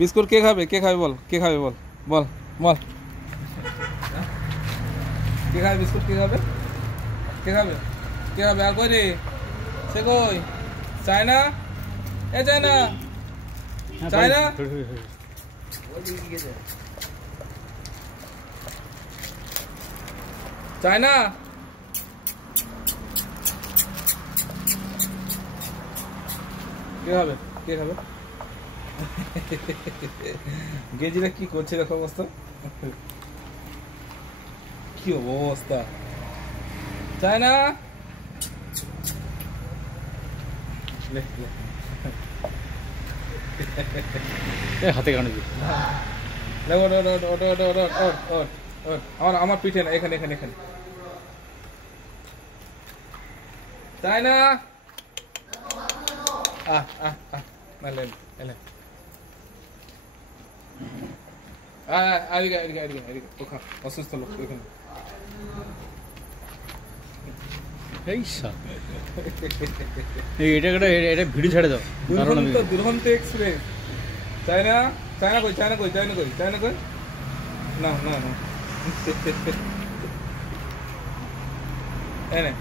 বিস্কুট কে খাবে বল, কে খাবে বল বল বল, কে খাবে বিস্কুট, কে খাবে আর কই রে, সে কই, চায় না, এ চায় না, চায় না, চায় না, কে খাবে গেজিরা কি করছে দেখো অবস্থা, কি অবস্থা, চায় না, হাতে কানে আমার পিঠে না, এখানে এখানে এখানে, চায় না, অসুস্থ লোক এখানে, এটা ভিডিও ছেড়ে দাও, দুরন্ত এক্সপ্রেস, চায় না, কই, না না না এনে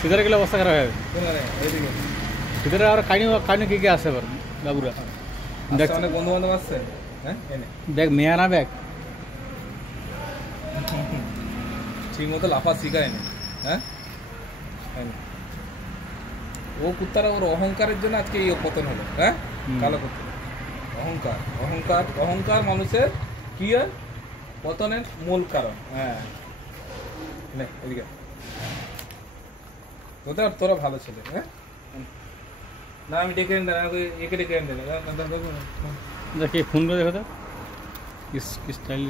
সিদারে গেলে অবস্থা খারাপ হবে, সিদারে আর কাহিনী কি কি আছে এবার বাবুরা, অনেক বন্ধু বান্ধব আসছে, ব্যাগ মেয়া না ব্যাগ ঠিক মতো লাফা শিখায় না, হ্যাঁ ও কুত্তারা ওর অহংকারের জন্য আজকে এই পতন হলো, হ্যাঁ কালো কুত্তা, অহংকার অহংকার অহংকার মানুষের কি পতনের মূল কারণ, হ্যাঁ এদিকে তোরা ভালো ছেলে, হ্যাঁ না আমি ডেকে এনে একে ডেকে এনে দেখি ফোন করে দেখো তো কি স্টাইল